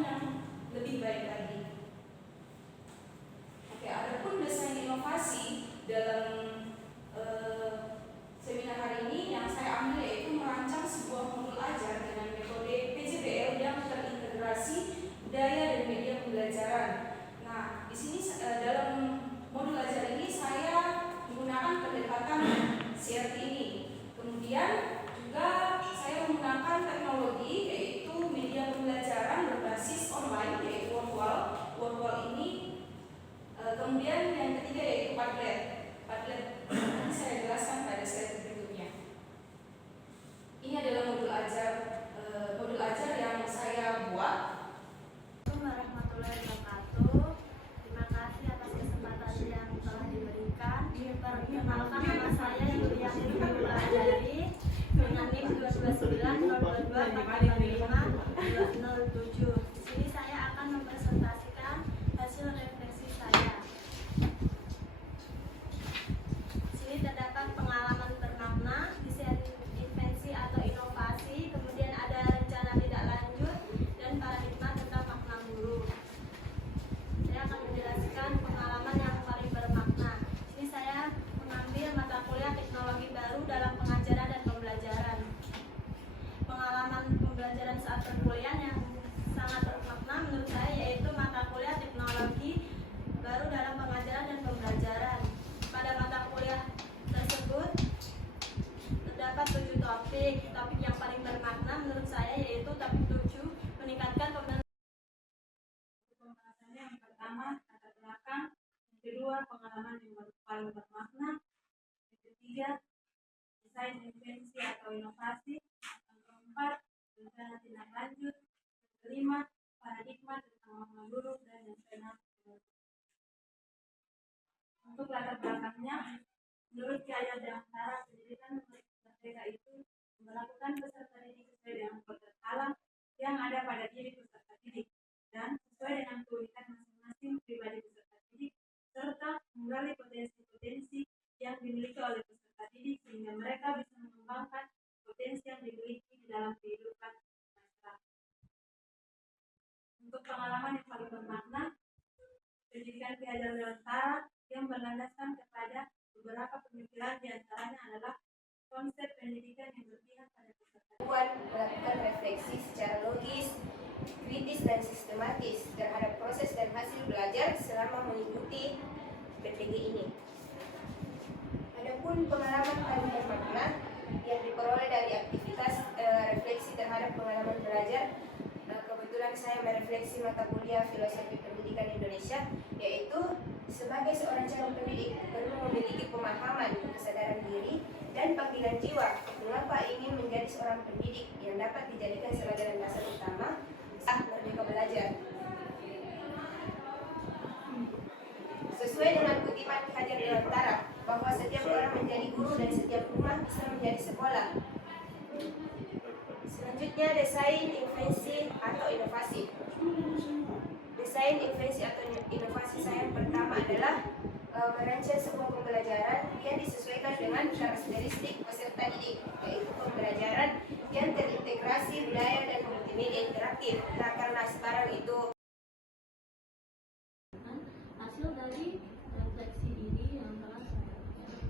pengalaman yang lebih baik lagi. Oke, adapun desain inovasi dalam seminar hari ini yang saya ambil yaitu merancang sebuah modul ajar dengan metode PJBL yang terintegrasi budaya dan media pembelajaran. Nah, di sini dalam modul ajar ini saya menggunakan pendekatan CRT ini. Kemudian juga saya menggunakan teknologi yaitu media pembelajaran berbasis online yaitu Wordwall. Wordwall ini kemudian yang ketiga yaitu Padlet. Padlet nanti saya jelaskan pada slide berikutnya. Ini adalah modul ajar yang saya buat. Assalamualaikum warahmatullahi wabarakatuh. Terima kasih atas kesempatan yang telah diberikan. Perkenalkan, nama saya Yuliani Wulandari dengan NIM 229-022-445-207. Di sini saya akan mempresentasikan hasil refleksi saya. Di sini terdapat pengalaman bermakna, desain invensi atau inovasi, kemudian ada rencana tidak lanjut, dan paradigma tentang makna guru. Saya akan menjelaskan pengalaman yang paling bermakna. Ini saya mengambil mata kuliah teknologi baru dalam pengajaran dan pembelajaran. Pengalaman pembelajaran saat perkuliahan yang sangat bermakna menurut saya yaitu mata kuliah teknologi baru dalam pengajaran dan pembelajaran. Pada mata kuliah tersebut terdapat 7 topik. Topik yang paling bermakna menurut saya yaitu topik 7, meningkatkan pembelajaran. Pembahasannya yang pertama latar belakang, yang kedua pengalaman yang paling bermakna, yang ketiga desain invensi atau inovasi, yang keempat rencana tindak lanjut, yang kelima paradigma tentang makna guru, dan yang keenam untuk latar belakangnya. Menurut Ki Hajar Dewantara, pendidikan merdeka itu memperlakukan peserta didik sesuai dengan kodrat alam yang ada pada diri peserta didik dan sesuai dengan keunikan masing-masing pribadi peserta didik, serta menggali potensi-potensi yang dimiliki oleh peserta didik sehingga mereka bisa mengembangkan potensi yang dimiliki di dalam kehidupan masyarakat. Untuk pengalaman yang paling bermakna, pendidikan Ki Hajar Dewantara yang berlandaskan kepada beberapa pemikiran, diantaranya adalah konsep pendidikan yang berpihak pada peserta. Melakukan refleksi secara logis, kritis dan sistematis terhadap proses dan hasil belajar selama mengikuti PPG ini. Adapun pengalaman paling bermakna yang diperoleh dari aktivitas refleksi terhadap pengalaman belajar, kebetulan saya merefleksi mata kuliah Filosofi Pendidikan Indonesia, yaitu sebagai seorang calon pendidik perlu memiliki pemahaman, kesadaran diri, dan panggilan jiwa mengapa ingin menjadi seorang pendidik yang dapat dijadikan sebagai landasan utama saat merdeka belajar. Sesuai dengan kutipan Ki Hajar Dewantara bahwa setiap orang menjadi guru dan setiap rumah bisa menjadi sekolah. Selanjutnya, desain invensi atau inovasi. Desain invensi atau inovasi saya yang pertama adalah merancang sebuah pembelajaran yang disesuaikan dengan karakteristik peserta didik, yaitu pembelajaran yang terintegrasi budaya dan multimedia interaktif. Nah, karena sekarang itu Hasil dari refleksi ini yang telah saya lakukan.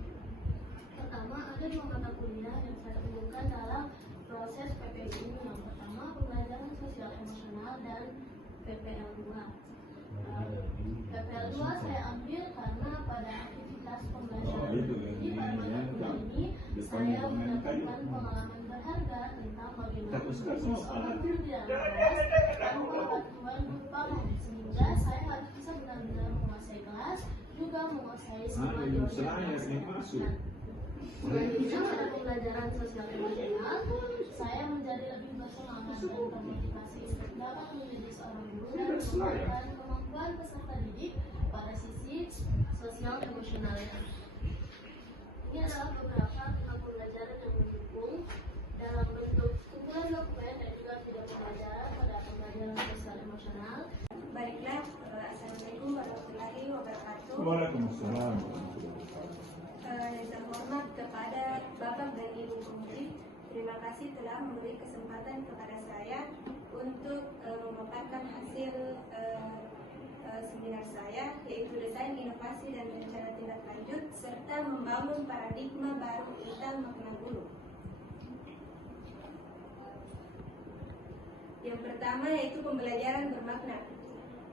Pertama, ada 2 mata kuliah yang saya temukan dalam proses PPG ini. Yang pertama, pembelajaran sosial emosional dan PPL 2. PPL 2 saya ambil karena pada aktivitas pembelajaran ini pada mata kuliah ini saya mendapatkan pengalaman berharga tentang bagaimana seorang guru di dalam kelas tanpa bantuan berupa sehingga saya harus bisa benar-benar menguasai kelas, juga menguasai semua dosen. Selanjutnya pada pembelajaran sosial emosional, saya menjadi lebih bersemangat dan termotivasi untuk dapat menjadi seorang guru dan mengembangkan kemampuan peserta didik pada sisi sosial emosionalnya. Ini adalah beberapa tentang pembelajaran yang mendukung dalam bentuk kumpulan dokumen dan juga video pembelajaran pada pembelajaran sosial emosional. baiklah, Assalamualaikum warahmatullahi wabarakatuh. Waalaikumsalam. Yang terhormat kepada Bapak dan Ibu Penguji, terima kasih telah memberi kesempatan kepada saya untuk memaparkan hasil serta membangun paradigma baru tentang makna guru. Yang pertama yaitu pembelajaran bermakna.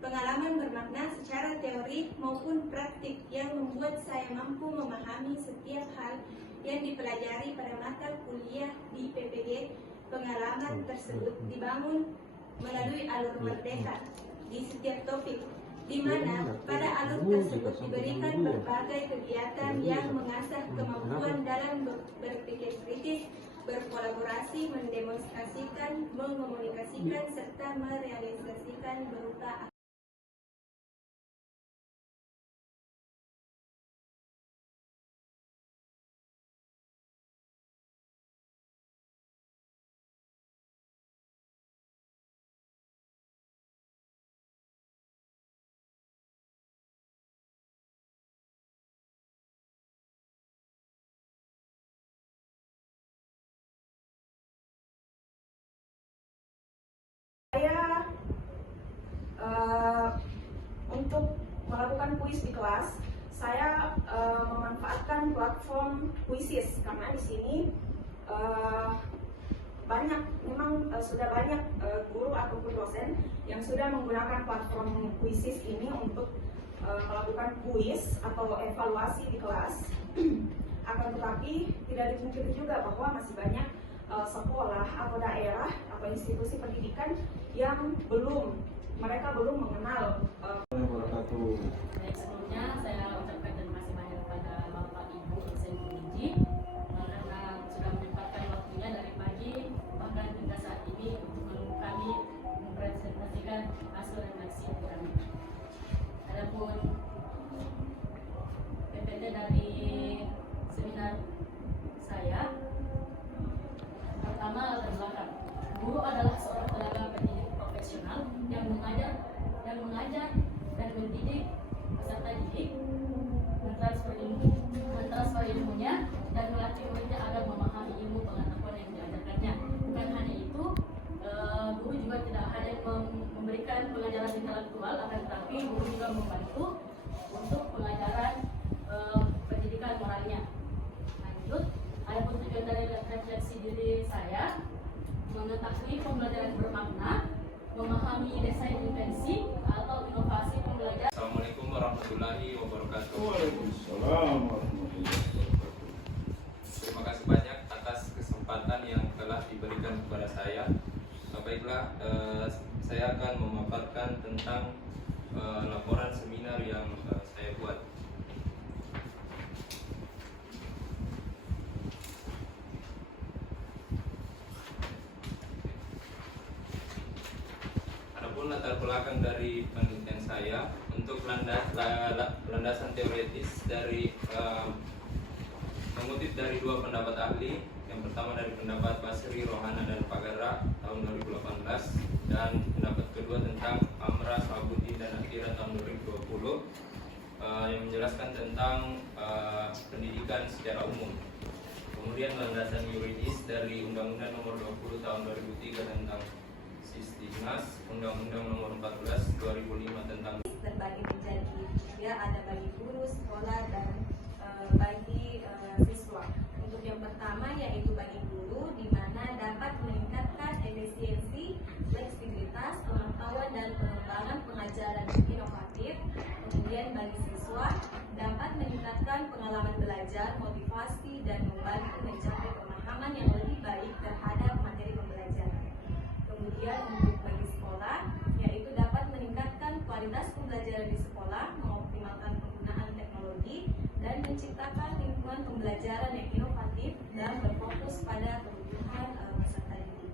Pengalaman bermakna secara teori maupun praktik yang membuat saya mampu memahami setiap hal yang dipelajari pada mata kuliah di PPG. Pengalaman tersebut dibangun melalui alur merdeka di setiap topik, di mana pada alur tersebut diberikan berbagai kegiatan yang mengasah kemampuan dalam berpikir kritis, berkolaborasi, mendemonstrasikan, mengomunikasikan, serta merealisasikan berupa Saya untuk melakukan kuis di kelas, saya memanfaatkan platform Quizizz karena di sini sudah banyak guru ataupun dosen yang sudah menggunakan platform Quizizz ini untuk melakukan kuis atau evaluasi di kelas. Akan tetapi tidak dipungkiri juga bahwa masih banyak sekolah atau daerah atau institusi pendidikan yang mereka belum mengenal. Baik, sebelumnya saya ucapkan terima kasih banyak kepada Bapak Ibu dosen Uniji karena sudah menyempatkan waktunya dari pagi bahkan hingga saat ini untuk menunggu kami mempresentasikan hasil refleksi kami. Adapun PPT dari seminar saya, pertama latar belakang. Guru adalah seorang tenaga pendidik profesional yang mengajar dan mendidik peserta didik, mentransfer ilmunya dan melatih muridnya agar memahami ilmu pengetahuan yang diajarkannya. Bukan hanya itu, guru juga tidak hanya memberikan pengajaran intelektual, akan tetapi guru juga membantu untuk pengajaran pendidikan moralnya. Lanjut, adapun tujuan dari refleksi diri saya mengetahui pembelajaran bermakna, memahami desain invensi atau inovasi pembelajaran. Assalamualaikum warahmatullahi wabarakatuh. Waalaikumsalam warahmatullahi wabarakatuh. Terima kasih banyak atas kesempatan yang telah diberikan kepada saya. Baiklah, saya akan memaparkan tentang laporan seminar yang saya buat. Latar belakang dari penelitian saya untuk landasan teoretis dari mengutip dari dua pendapat ahli. Yang pertama dari pendapat Basri, Rohana, dan Pagara tahun 2018, dan pendapat kedua tentang Amra, Sabudi, dan Akira tahun 2020 yang menjelaskan tentang pendidikan secara umum. Kemudian landasan yuridis dari Undang-Undang Nomor 20 Tahun 2003 tentang Sistimnas, Undang-Undang Nomor 14 2005 tentang terbagi menjadi ya ada bagi guru, sekolah, dan bagi siswa. Untuk yang pertama yaitu bagi guru, di mana dapat meningkatkan efisiensi, fleksibilitas, pengetahuan dan pengembangan pengajaran inovatif. Kemudian bagi siswa dapat meningkatkan pengalaman belajar, motivasi, dan membantu mencapai pemahaman yang lebih baik terhadap materi pembelajaran. Kemudian untuk bagi sekolah, yaitu dapat meningkatkan kualitas pembelajaran di sekolah, mengoptimalkan penggunaan teknologi, dan menciptakan lingkungan pembelajaran yang inovatif dan berfokus pada kebutuhan peserta didik.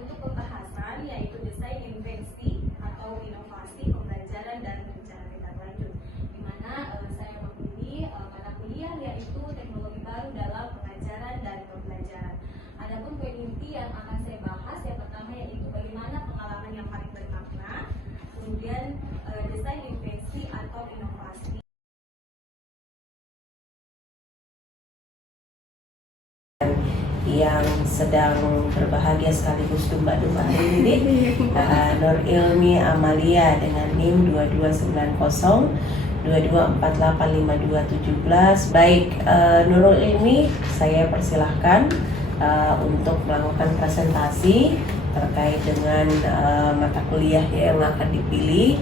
Untuk pembahasan, yaitu desain invensi atau inovasi pembelajaran dan rencana tindak lanjut, di mana saya memilih mata kuliah yaitu teknologi baru dalam pengajaran dan pembelajaran. Adapun poin inti yang akan saya bahas, yang pertama yaitu bagaimana pengalaman yang paling bermakna, kemudian desain invensi atau inovasi. Yang sedang berbahagia sekaligus Mbak Duma ini, Nur Ilmi Amalia dengan NIM 2290 22485217. Baik, Nurul Ilmi, saya persilahkan untuk melakukan presentasi terkait dengan mata kuliah yang akan dipilih.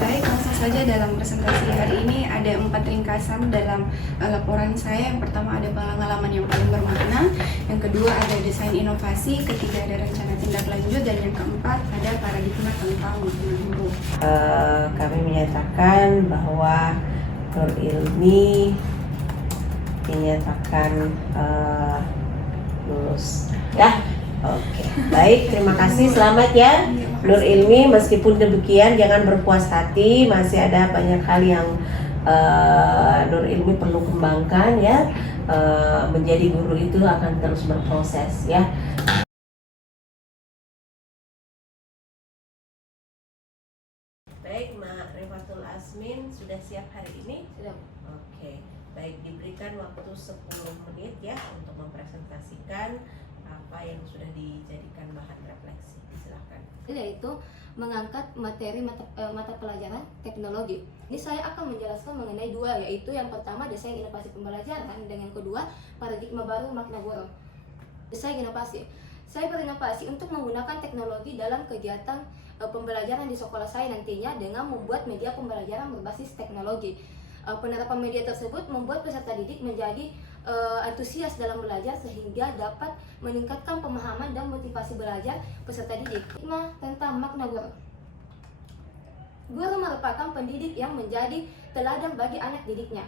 Baik, langsung saja dalam presentasi hari ini ada 4 ringkasan dalam laporan saya. Yang pertama ada pengalaman yang paling bermakna, yang kedua ada desain inovasi, ketiga ada rencana tindak lanjut, dan yang keempat ada paradigma tentang makna guru. Kami menyatakan bahwa Nur Ilmi dinyatakan lulus. Ya. Oke, baik, terima kasih, selamat ya Nur Ilmi. Meskipun demikian jangan berpuas hati, masih ada banyak hal yang Nur Ilmi perlu kembangkan ya. Menjadi guru itu akan terus berproses ya. Baik, Mak Refatul Asmin sudah siap hari ini? Sudah. Oke, baik, diberikan waktu 10 menit ya untuk mempresentasikan apa yang sudah dijadikan bahan refleksi. Silakan. Yaitu mengangkat materi mata pelajaran teknologi. Ini saya akan menjelaskan mengenai dua, yaitu yang pertama desain inovasi pembelajaran dan yang kedua paradigma baru makna guru. Desain inovasi. Saya berinovasi untuk menggunakan teknologi dalam kegiatan pembelajaran di sekolah saya nantinya dengan membuat media pembelajaran berbasis teknologi. Penerapan media tersebut membuat peserta didik menjadi antusias dalam belajar sehingga dapat meningkatkan pemahaman dan motivasi belajar peserta didik. Tentang makna guru. Guru merupakan pendidik yang menjadi teladan bagi anak didiknya.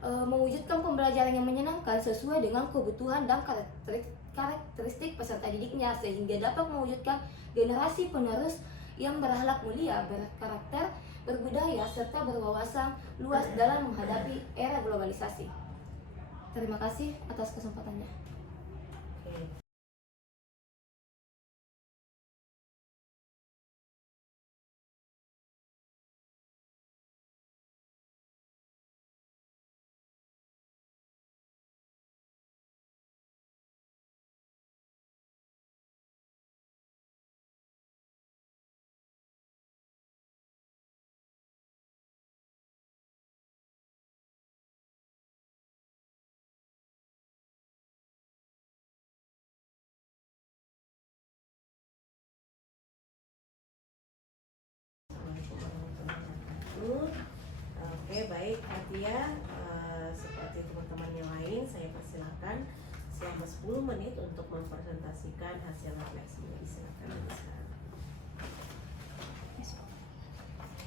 Mewujudkan pembelajaran yang menyenangkan sesuai dengan kebutuhan dan karakteristik peserta didiknya sehingga dapat mewujudkan generasi penerus yang berakhlak mulia, berkarakter, berbudaya, serta berwawasan luas dalam menghadapi era globalisasi. Terima kasih atas kesempatannya. Oke, baik, Fatia, seperti teman-teman yang lain, saya persilakan selama 10 menit untuk mempresentasikan hasil refleksinya. Silakan.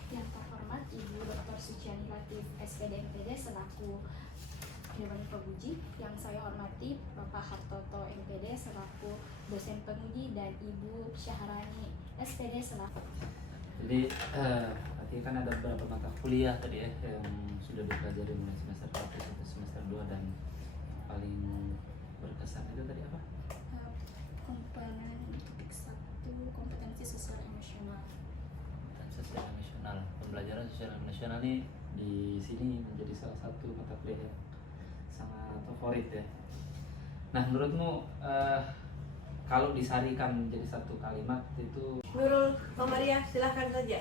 Yang terhormat Ibu Dr. Suciani Latif, SPD MPD selaku Dewan Penguji. Yang saya hormati Bapak Hartoto MPD selaku dosen penguji dan Ibu Syahrani SPD selaku. Jadi artinya kan ada beberapa mata kuliah tadi ya yang sudah dipelajari mulai semester 1 sampai semester 2 dan paling berkesan itu tadi apa? Komponen topik 1 kompetensi sosial emosional. Dan sosial emosional. Pembelajaran sosial emosional ini di sini menjadi salah satu mata kuliah yang sangat favorit ya. Nah, menurutmu kalau disarikan menjadi satu kalimat itu? Nurul Komariah, silahkan saja.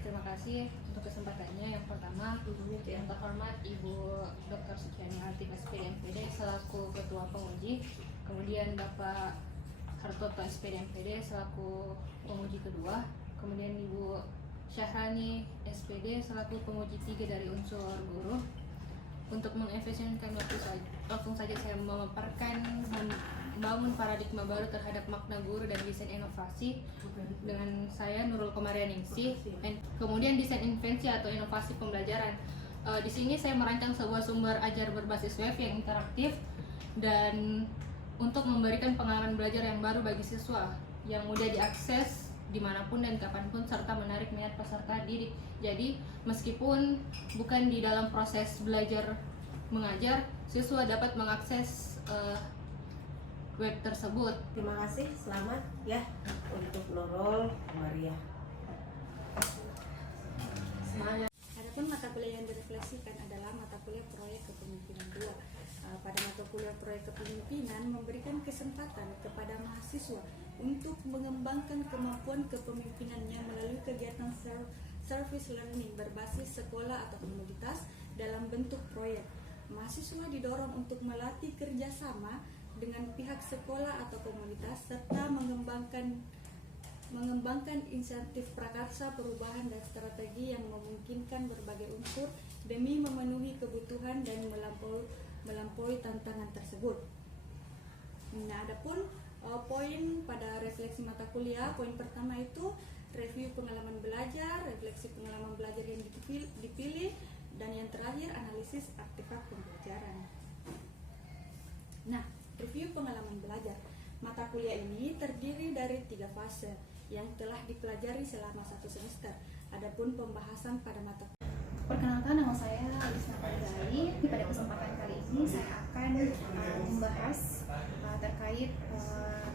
Terima kasih untuk kesempatannya. Yang pertama, yang terhormat Ibu Dr. Suciani Latif SPD MPD selaku Ketua Penguji, kemudian Bapak Hartoto SPD MPD selaku penguji kedua, kemudian Ibu Syahrani SPD selaku penguji 3 dari unsur guru. Untuk mengefisienkan waktu langsung saja saya memaparkan membangun paradigma baru terhadap makna guru dan desain inovasi dengan saya Nurul Komariah Ningsih. Kemudian desain invensi atau inovasi pembelajaran. Di sini saya merancang sebuah sumber ajar berbasis web yang interaktif dan untuk memberikan pengalaman belajar yang baru bagi siswa yang mudah diakses dimanapun dan kapanpun serta menarik minat peserta didik. Jadi meskipun bukan di dalam proses belajar mengajar, siswa dapat mengakses web tersebut. Terima kasih, selamat ya untuk Nurul Komariah. Semangat. Adapun mata kuliah yang direfleksikan adalah mata kuliah proyek kepemimpinan 2. Pada mata kuliah proyek kepemimpinan memberikan kesempatan kepada mahasiswa untuk mengembangkan kemampuan kepemimpinannya melalui kegiatan service learning berbasis sekolah atau komunitas dalam bentuk proyek. Mahasiswa didorong untuk melatih kerjasama dengan pihak sekolah atau komunitas serta mengembangkan insentif prakarsa perubahan dan strategi yang memungkinkan berbagai unsur demi memenuhi kebutuhan dan melampaui tantangan tersebut. Nah, adapun poin pada refleksi mata kuliah, poin pertama itu review pengalaman belajar, refleksi pengalaman belajar yang dipilih, dan yang terakhir analisis artefak pembelajaran. Nah, review pengalaman belajar. Mata kuliah ini terdiri dari 3 fase yang telah dipelajari selama 1 semester. Adapun pembahasan pada mata Perkenalkan, nama saya Lisna Fadali. Pada kesempatan kali ini saya akan membahas terkait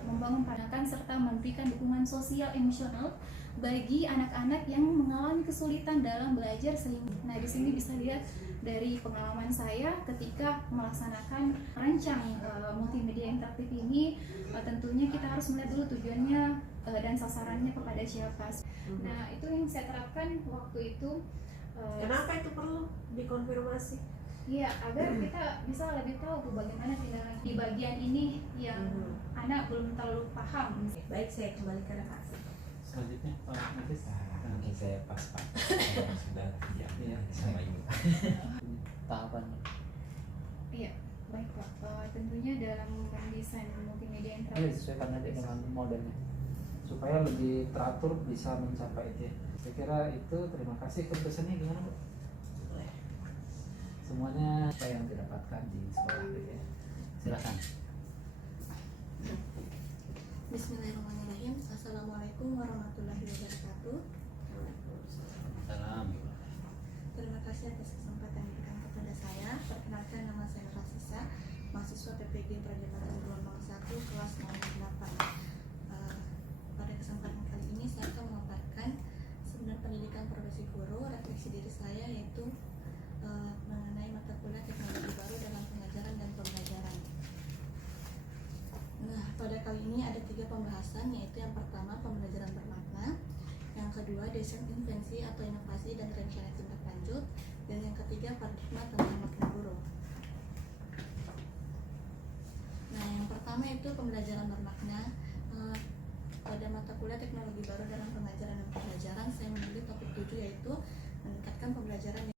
membangun pandangan serta memberikan dukungan sosial emosional bagi anak-anak yang mengalami kesulitan dalam belajar. Nah, di sini bisa lihat dari pengalaman saya ketika melaksanakan rancang multimedia interaktif ini, tentunya kita harus melihat dulu tujuannya dan sasarannya kepada siapa. Nah, itu yang saya terapkan waktu itu. Kenapa itu perlu dikonfirmasi? Iya, agar kita bisa lebih tahu bagaimana tindakan di bagian ini yang anak belum terlalu paham. Baik, saya kembali ke redaksi. Selanjutnya Pak Nafis. Oke, saya pas Pak. Saya sudah kerja sama Ibu. Tahapan. Iya, baik Pak. Tentunya dalam mendesain multimedia Ini interaktif. disesuaikan nanti dengan modelnya supaya lebih teratur bisa mencapai itu ya. Saya kira itu. Terima kasih. Keputusannya gimana Bu? Semuanya apa yang didapatkan di sekolah gitu ya. Silakan. Bismillahirrahmanirrahim. Assalamualaikum warahmatullahi wabarakatuh. Salam. Terima kasih atas kesempatan yang diberikan kepada saya. Perkenalkan, nama saya Rasisa, mahasiswa PPG Perjabatan Gelombang 1 kelas 08. Pada kesempatan kali ini saya akan memaparkan seminar pendidikan profesi guru, refleksi diri saya, yaitu mengenai mata kuliah teknologi baru dalam pengajaran dan pembelajaran. Nah, pada kali ini ada 3 pembahasan, yaitu yang pertama pembelajaran bermakna, yang kedua desain invensi atau inovasi dan rencana tindak lanjut, dan yang ketiga paradigma tentang makna guru. Nah, yang pertama itu pembelajaran bermakna. Pada mata kuliah teknologi baru dalam pengajaran dan pembelajaran, saya memilih topik 7, yaitu meningkatkan pembelajaran.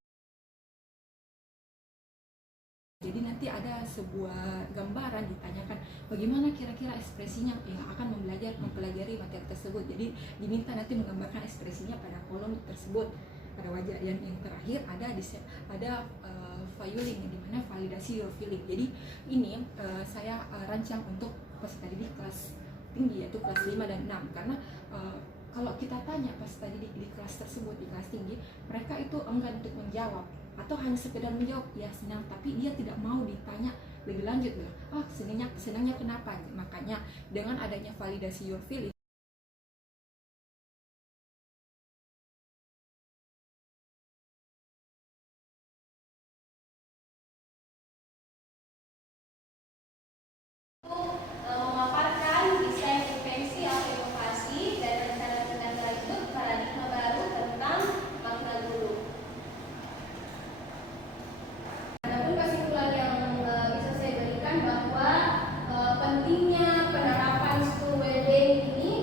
Jadi nanti ada sebuah gambaran ditanyakan bagaimana kira-kira ekspresinya yang akan mempelajari materi tersebut. Jadi diminta nanti menggambarkan ekspresinya pada kolom tersebut, pada wajah. Dan yang terakhir ada filing, di mana validasi your feeling. Jadi ini saya rancang untuk peserta didik kelas tinggi, yaitu kelas 5 dan 6, karena kalau kita tanya peserta didik di kelas tersebut, di kelas tinggi, mereka itu enggan untuk menjawab atau hanya sekedar menjawab ya senang, tapi dia tidak mau ditanya lebih lanjut, bilang senangnya kenapa. Makanya dengan adanya validasi your feeling, memaparkan desain invensi atau inovasi dan rencana tindak lanjut paradigma baru tentang makna guru. Adapun kesimpulan yang bisa saya berikan bahwa pentingnya penerapan school well-being ini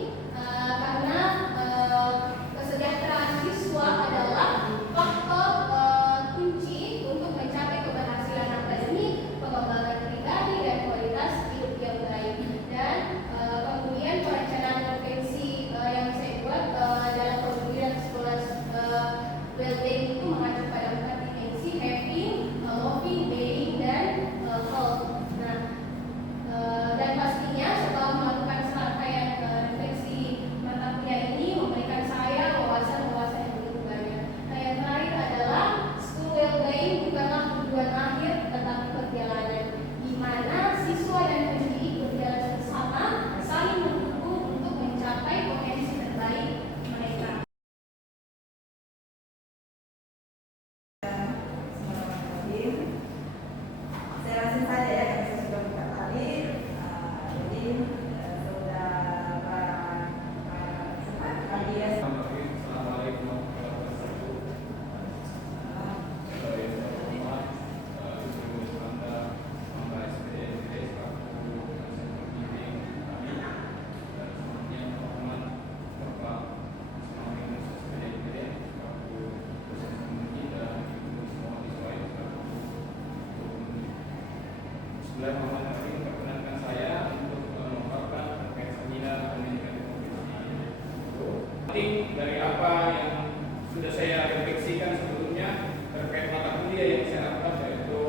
sudah saya refleksikan sebelumnya terkait mata kuliah yang saya ambil, yaitu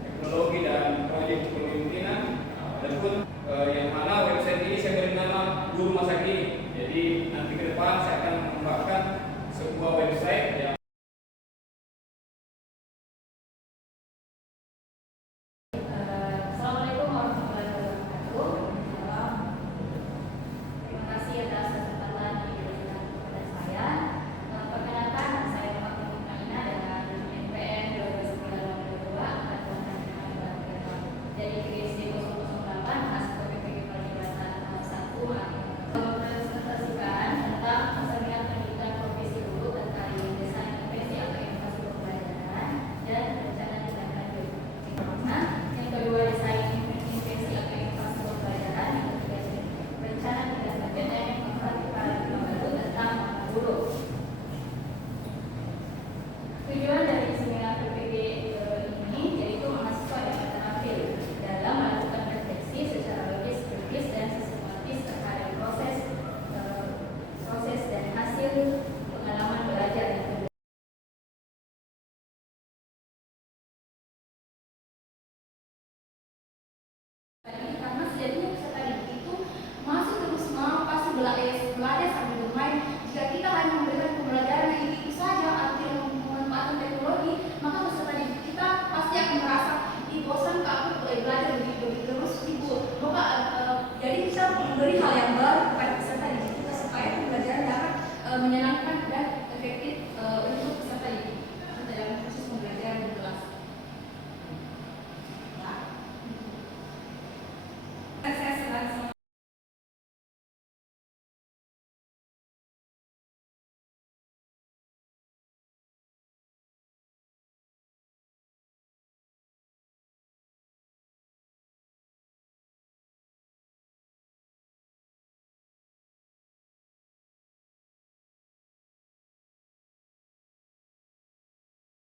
teknologi dan proyek kepemimpinan. Adapun yang mana website ini saya beri nama Guru Masa Kini. Jadi nanti ke depan saya akan mengembangkan sebuah website yang Assalamualaikum warahmatullahi wabarakatuh. Terima kasih atas kesempatan yang diberikan kepada saya. Perkenalkan, saya Muhammad Muhammad dengan NPM 2009-2022 angkatan 2008 dari PGSD 008 Asal PPG Peribatan 1 presentasikan tentang kesenian pendidikan profesi guru terkait desain profesi atau inovasi pembelajaran dan rencana tindak lanjut. Yang kedua, desain investasi atau inovasi pembelajaran. Yang ketiga, rencana tindak lanjut dan yang keempat, paradigma baru tentang guru. Tujuan dari seminar PPG ini yaitu mahasiswa dapat terampil dalam melakukan refleksi secara logis, kritis, dan sistematis terhadap proses dan hasil pengalaman belajar yang karena sejatinya peserta didik itu masih terus mau pasti belajar sambil bermain. Jika kita hanya memberikan pembelajaran yang itu saja atau yang memanfaatkan teknologi, maka peserta didik kita pasti akan merasa bosan kalau belajar begitu terus ibu. Maka jadi kita memberi hal yang baru kepada peserta didik kita supaya pembelajaran dapat menyenangkan dan efektif untuk peserta didik dalam proses pembelajaran di kelas. Saya senang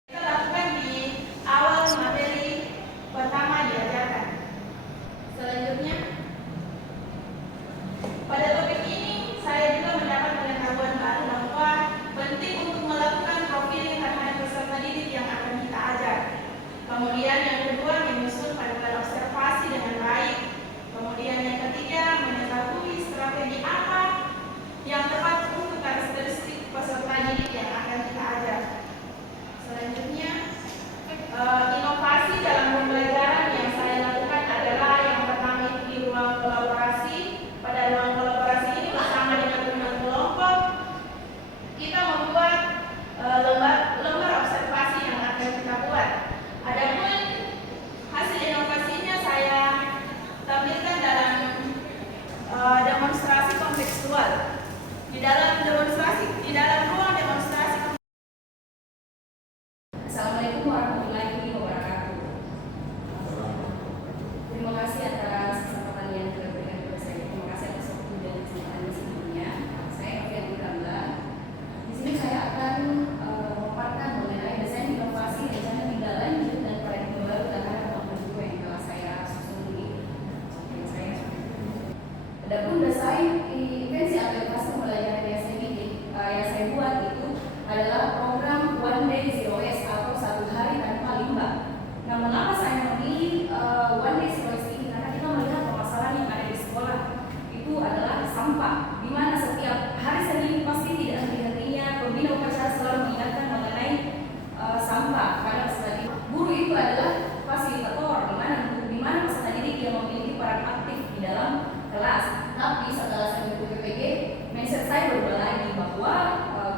Kita lakukan di awal materi pertama diajarkan. Selanjutnya, pada topik ini saya juga mendapat pengetahuan baru bahwa penting untuk melakukan profiling terhadap peserta didik yang akan kita ajar. Kemudian yang kedua, menyusun paduan observasi dengan baik. Kemudian yang ketiga, mengetahui strategi apa yang tepat untuk karakteristik peserta didik yang akan kita ajar. Selanjutnya, inovasi dalam pembelajaran yang saya lakukan adalah yang pertama itu di ruang kolaborasi. Pada ruang kolaborasi ini bersama dengan teman kelompok, kita membuat lembar observasi yang akan kita buat. Adapun hasil inovasinya saya tampilkan dalam demonstrasi kontekstual. Di dalam ruang demonstrasi. Assalamualaikum warahmatullahi wabarakatuh. Terima kasih atas kesempatan yang diberikan kepada saya. Terima kasih atas waktu dan kesempatan sebelumnya. Saya Alfian Ibrahim. Di sini saya akan memaparkan mengenai desain inovasi, rencana tindak lanjut dan paradigma baru terhadap tahun 2 yang telah saya susun di saya. Adapun desain invensi atau inovasi pembelajaran yang saya buat itu adalah program One Day Zero Waste atau 1 hari tanpa limbah. Nah, mengapa saya memilih One Day Zero Waste ini? Karena kita melihat permasalahan yang ada di sekolah itu adalah sampah, di mana setiap hari Senin pasti tidak henti-hentinya pembina upacara selalu mengingatkan mengenai sampah. Karena sebagai guru itu adalah fasilitator, di mana peserta didik yang memiliki peran aktif di dalam kelas. Tapi setelah saya mengikuti PPG, mindset saya berubah lagi bahwa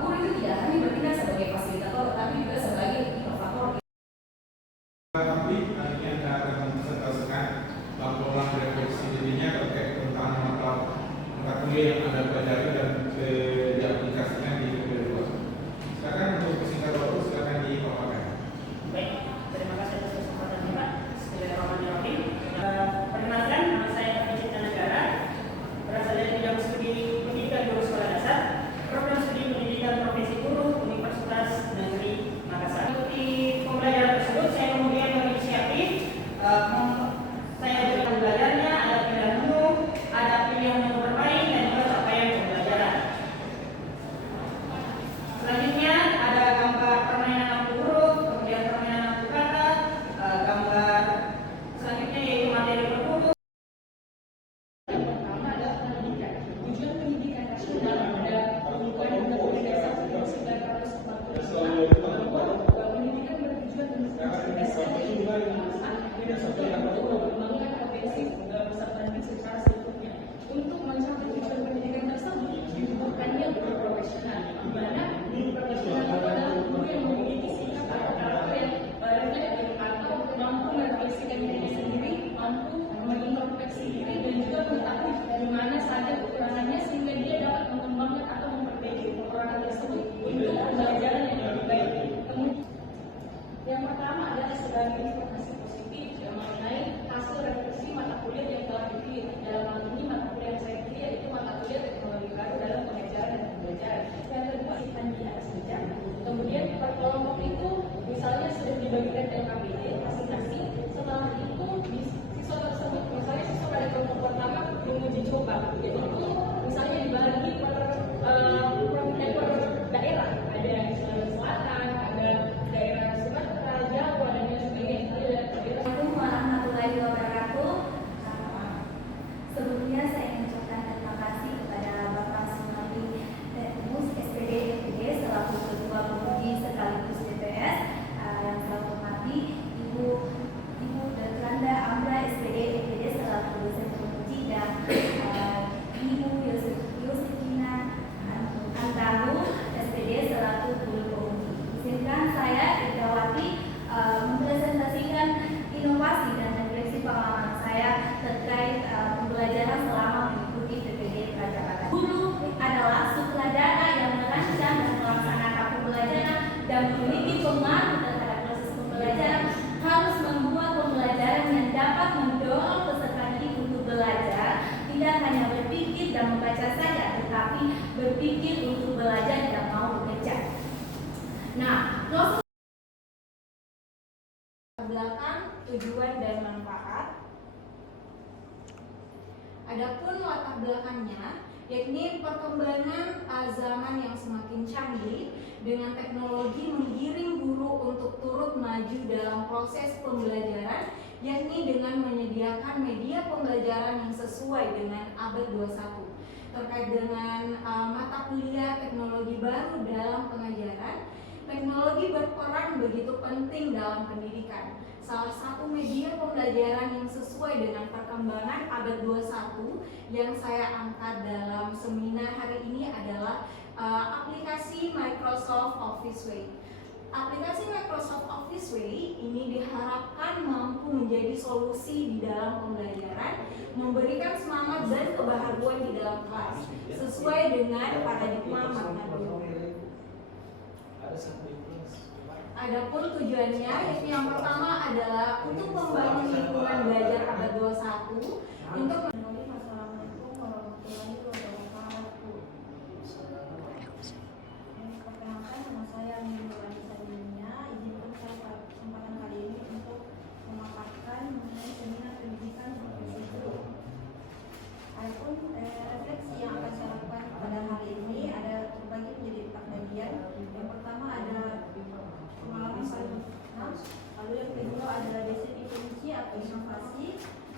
guru itu tidak hanya bertindak sebagai fasilitator, tapi juga sebagai inovator. Tapi akhirnya kita akan mempresentasikan laporan refleksi dirinya terkait tentang mata kuliah yang Anda pelajari dan diaplikasikan di PPG. Silakan untuk singkat waktu, silakan dipaparkan. Baik, terima kasih atas kesempatannya Pak. Bismillahirrahmanirrahim. Perkenalkan, nama saya Fajita Negara, berasal dari bidang studi pendidikan guru sekolah dasar, program studi pendidikan profesi guru Universitas Negeri Makassar. Di pembelajaran tersebut saya kemudian berinisiatif, saya berikan belajarnya, ada pilihan menu, ada pilihan menu bermain, dan juga capaian Guru adalah sutradara yang merancang dan melaksanakan pembelajaran dan memiliki pengaruh terhadap proses pembelajaran, harus membuat pembelajaran yang dapat mendorong peserta didik untuk belajar, tidak hanya berpikir dan membaca saja, tetapi berpikir untuk belajar dan mau bekerja. Nah, proses belakang, tujuan dan manfaat. Adapun latar belakangnya, yakni perkembangan zaman yang semakin canggih dengan teknologi menggiring guru untuk turut maju dalam proses pembelajaran, yakni dengan menyediakan media pembelajaran yang sesuai dengan abad 21. Terkait dengan mata kuliah teknologi baru dalam pengajaran, teknologi berperan begitu penting dalam pendidikan. Salah satu media pembelajaran yang sesuai dengan perkembangan abad 21 yang saya angkat dalam seminar hari ini adalah aplikasi Microsoft Office Wave. Aplikasi Microsoft Office Wave ini diharapkan mampu menjadi solusi di dalam pembelajaran, memberikan semangat dan kebahagiaan di dalam kelas sesuai dengan paradigma makna guru. Adapun tujuannya, yakni yang pertama adalah untuk membangun lingkungan belajar abad 21 untuk Assalamualaikum warahmatullahi wabarakatuh. Perkenalkan, nama saya Nurani Salinia. Izinkan saya pada kesempatan kali ini untuk memaparkan mengenai seminar pendidikan profesi guru. Adapun refleksi yang akan saya lakukan pada hari ini ada terbagi menjadi 4 bagian. Yang pertama ada pengalaman paling lalu yang kedua adalah definisi atau inovasi,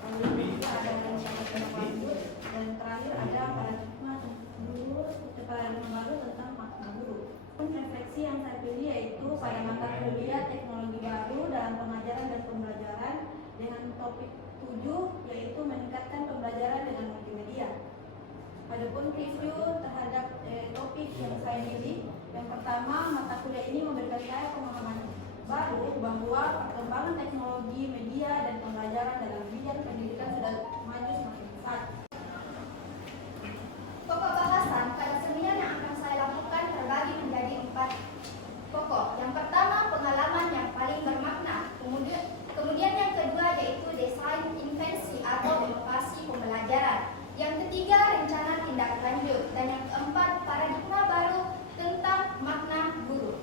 lalu yang ketiga ada rencana tindak lanjut, dan terakhir ada paradigma baru tentang makna guru. Refleksi yang saya pilih yaitu pada mata kuliah teknologi baru dalam pengajaran dan pembelajaran dengan topik 7 yaitu meningkatkan pembelajaran dengan multimedia. Adapun review terhadap topik yang saya pilih, yang pertama mata kuliah ini memberikan saya pemahaman baru bahwa perkembangan teknologi, media, dan pembelajaran dalam bidang pendidikan sudah maju semakin pesat. Pokok bahasan pada seminar yang akan saya lakukan terbagi menjadi 4 pokok. Yang pertama, pengalaman yang paling bermakna. Kemudian yang kedua yaitu desain invensi atau inovasi pembelajaran. Yang ketiga, rencana tindak lanjut. Dan yang keempat, paradigma baru tentang makna guru.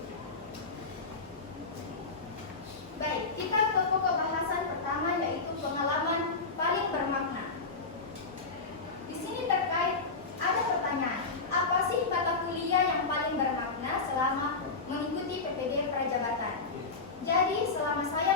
Baik, kita ke pokok bahasan pertama yaitu pengalaman paling bermakna. Di sini terkait ada pertanyaan, apa sih mata kuliah yang paling bermakna selama mengikuti PPD Prajabatan? Jadi selama saya